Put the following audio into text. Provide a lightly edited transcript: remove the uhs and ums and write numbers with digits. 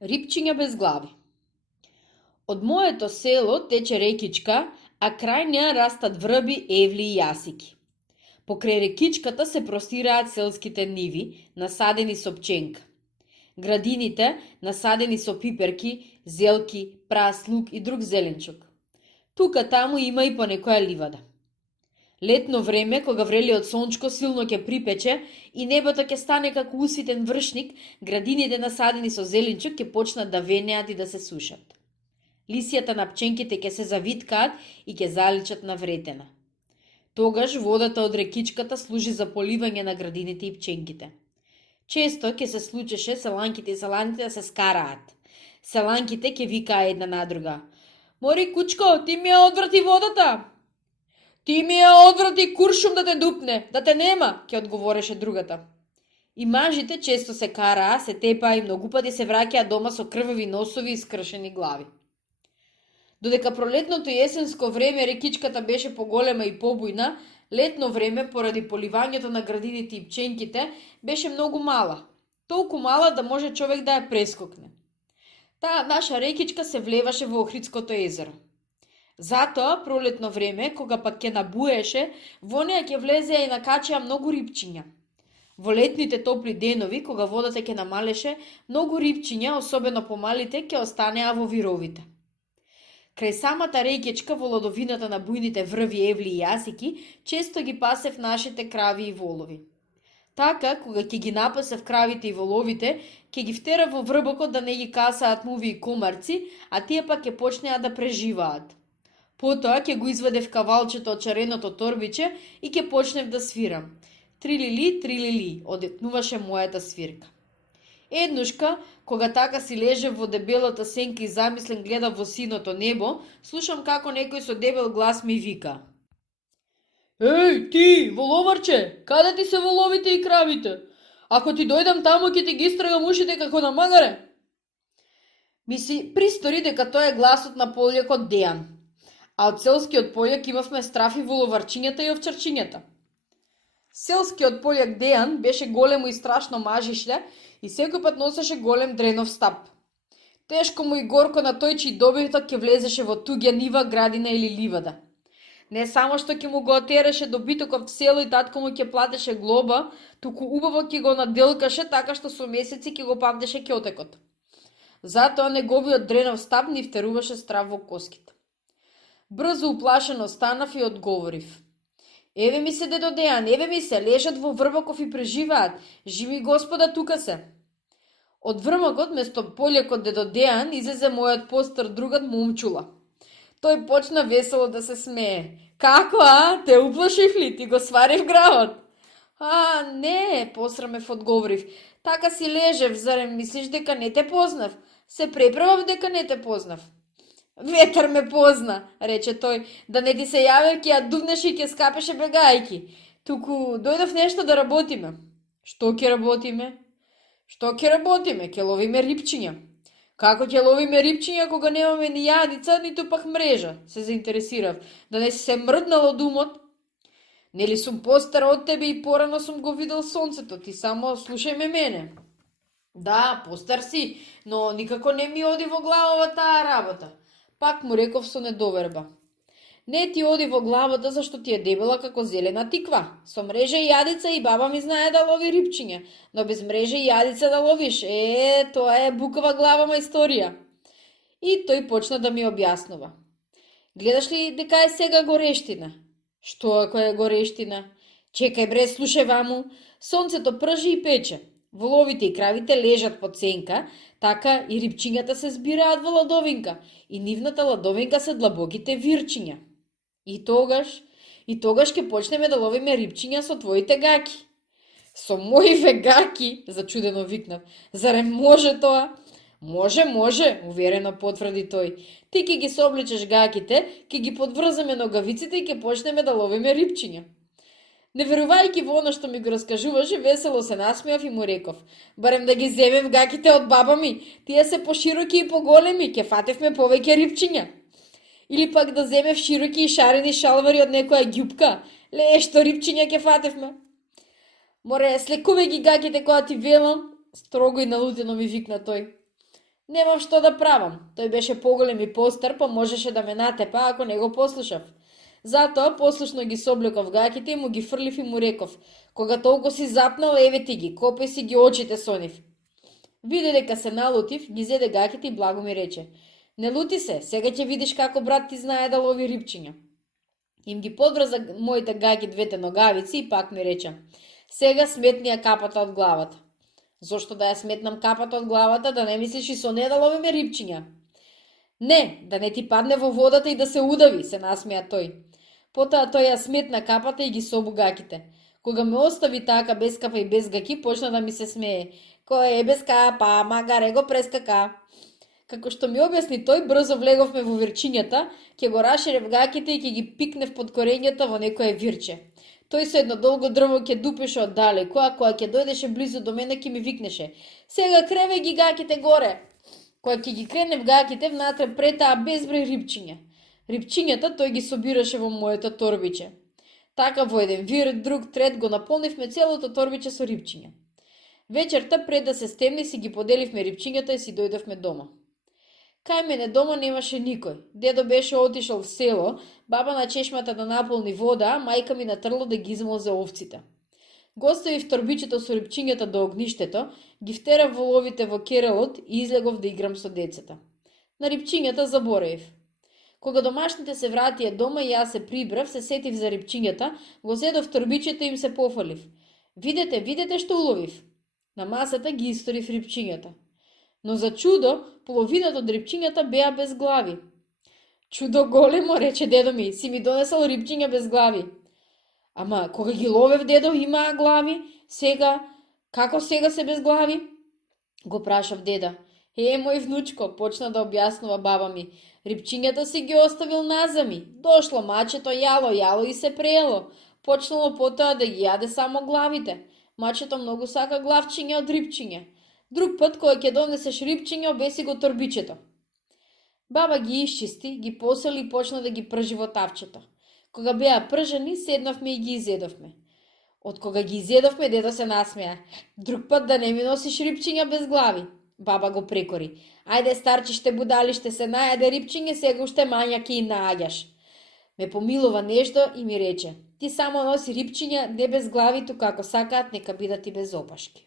Рипчиња без глави. Од моето село тече рекичка, а крај неа растат врби, евли и јасики. Покрај рекичката се простираат селските ниви, насадени со пченка. Градините, насадени со пиперки, зелки, прас, лук и друг зеленчук. Тука таму има и по некоја ливада. Летно време, кога врелиот сончко силно ќе припече и небото ќе стане како усвитен вршник, градините насадени со зеленчук ќе почнат да венеат и да се сушат. Лисијата на пченките ќе се завиткаат и ќе заличат на вретена. Тогаш водата од рекичката служи за поливање на градините и пченките. Често ќе се случеше селанките и селаните да се скараат. Селанките ќе викаа една на друга: "Мори кучко, ти ми ја одврати водата!" "Ти ми ја одврати куршум да те дупне, да те нема," ќе одговореше другата. И мажите често се караа, се тепаа и многу пати се враќаа дома со крвави носови и скршени глави. Додека пролетното и есенско време рекичката беше поголема и побујна, летно време, поради поливањето на градините и пченките, беше многу мала. Толку мала да може човек да ја прескокне. Таа наша рекичка се влеваше во Охридското езеро. Затоа, пролетно време, кога пак ќе набуеше, во неа ќе влезеа и накачеа многу рипчиња. Во летните топли денови, кога водата ќе намалеше, многу рипчиња, особено помалите, ќе останеа во вировите. Крај самата рекичка, во ладовината на бујните врви, евли и јасики, често ги пасев нашите крави и волови. Така, кога ќе ги напасев кравите и воловите, ќе ги втера во врбокот да не ги касаат муви и комарци, а тие пак ќе почнеа да преживаат. Потоа ќе го извадев кавалчето од чареното торбиче и ќе почнев да свирам. Трилили, трилили, одетнуваше мојата свирка. Еднушка, кога така си лежев во дебелата сенка и замислен гледав во синото небо, слушам како некој со дебел глас ми вика: "Еј, ти, воловарче, каде ти се воловите и кравите? Ако ти дојдам таму, ќе ти ги истрагам ушите како на магаре." Ми се пристори дека тоа е гласот на полјакот Дејан, а од селскиот полјак имавме страф и воловарчињата и овчарчињата. Селскиот полјак Дејан беше големо и страшно мажишле и секој пат носеше голем дренов стап. Тешко му и горко на тој чиј добиток ќе влезеше во туѓа нива, градина или ливада. Не само што ќе му го отереше добитокот в село и татко му ќе платеше глоба, туку убаво ќе го наделкаше така што со месеци ќе го памтеше ќотекот. Затоа неговиот дренов стап ни втеруваше страв во коските. Брзо уплашено станав и одговорив: "Еве ми се, дедо Дејан, еве ми се, лежат во врбоков и преживаат. Живи Господа, тука се." Од врбокот, место полјакот дедо Дејан, излезе мојот постар другат Момчула. Тој почна весело да се смее. "Како, а? Те уплашив ли? Ти го сварив гравот?" "А, не," посрамев одговорив. "Така си лежев, зарем мислиш дека не те познав? Се преправав дека не те познав." "Ветар ме позна," рече тој, "да не ти се јавев, ќе ја дувнеше и ќе скапеше бегајки. Туку дојдов нешто да работиме." "Што ќе работиме?" "Што ќе работиме? Ќе ловиме рипчиња." "Како ќе ловиме рипчиња кога немаме ни јадица, ниту пак мрежа?" се заинтересирав. "Да не си се мрднал од умот?" "Нели сум постар од тебе и порано сум го видел сонцето, ти само слушај ме мене." "Да, постар си, но никако не ми оди во главава таа работа." Пак му реков со недоверба. "Не ти оди во главата зашто ти е дебела како зелена тиква. Со мрежа и јадица и баба ми знае да лови рипчиња, но без мрежа и јадица да ловиш, тоа е букава глава историја." И тој почна да ми објаснува. "Гледаш ли дека е сега горештина?" "Што ако е горештина?" "Чекај бре, слушај ваму. Сонцето пржи и пече. Воловите и кравите лежат под сенка, така и рипчињата се збираат во ладовинка, и нивната ладовинка се длабоките вирчиња. И тогаш ќе почнеме да ловиме рипчиња со твоите гаки." "Со моиве гаки?" зачудено викнав. "Зарем може тоа?" Може, уверено потврди тој. "Ти ќе ги собличеш гаките, ќе ги подврзаме ногавиците и ќе почнеме да ловиме рипчиња." Не верувајќи во она што ми го раскажуваше, весело се насмеав и му реков: "Барем да ги земев гаките од баба ми, тие се пошироки и поголеми, ќе фатевме повеќе рипчиња." "Или пак да земев широки и шарени шалвари од некоја ѓупка, што рипчиња ќе фатевме." "Море, слекувај ги гаките кога ти велам," строго и налутено ми викна тој. Немав што да правам. Тој беше поголем и постар, па можеше да ме натепа ако не го послушав. Затоа послушно ги соблеков гаките и му ги фрлив и му реков: кога толку си запнал, еве ти ги, копе си ги очите со нив. Виде дека се налутив, ги зеде гаките и благо ми рече: не лути се, сега ќе видиш како брат ти знае да лови рибчиња. Им ги подврза моите гаки двете ногавици и пак ми рече: сега сметни ја капата од главата. Зошто да ја сметнам капата од главата, да не мислиш и со не да ловиме рибчиња? Не, да не ти падне во водата и да се удави, се насмеа тој. Потоа тој ја сметна капата и ги собу гаките. Кога ме остави така без капа и без гаки, почна да ми се смее. Кој е без капа, магаре го прескака. Како што ми објасни тој, брзо влеговме во вирчињата, ќе го раширев гаките и ќе ги пикнев под корењата во некое вирче. Тој со едно долго дрво ќе дупеше оддалеку, а кога ќе дојдеше близу до мене ќе ми викнеше: сега креве ги гаките горе. Кога ќе ги кренев гаките, внатре претаа безброј рибчиња. Рибчињата тој ги собираше во моето торбиче. Така во еден вир, друг, трет го наполнивме целото торбиче со рибчиња. Вечерта пред да се стемни си ги поделивме рибчињата и си дојдовме дома. Кај мене дома немаше никој. Дедо беше отишол в село, баба на чешмата да наполни вода, а мајка ми на трло да ги измолзе овците. Го оставив торбичето со рибчињата до огништето, ги втерав воловите во керелот и излегов да играм со децата. На рибчињата заборавив. Кога домашните се вратија дома и јас се прибрав, се сетив за рибчињата, го зедов торбичето и им се пофалив. Видете, видете што уловив. На масата ги историв рибчињата. Но за чудо, половината од рибчињата беа без глави. Чудо големо, рече дедо ми, си ми донесал рибчиња без глави. Ама, кога ги ловев, дедо, имаа глави, сега, како сега се без глави? Го прашав деда. Мој внучко, почна да објаснува баба ми. Рибчињата си ги оставил назами. Дошло мачето, јало и се преело. Почнало потоа да ги јаде само главите. Мачето многу сака главчиња од рибчиња. Друг пат, кога ќе донесеш рибчиња, обеси го торбичето. Баба ги исчисти, ги посели и почна да ги пржи во тавчето. Кога беа пржени, седнавме и ги изедовме. Од кога ги изедовме, дедо се насмеа. Друг пат да не ми носиш рибчиња без глави. Баба го прекори. Ајде, старчиште будали, ще се најаде рибчиње, сега уште мања ќе и нааѓаш. Ме помилува нешто и ми рече: ти само носи рибчиња, не без глави, тука ако сакаат, нека бидат и без опашки.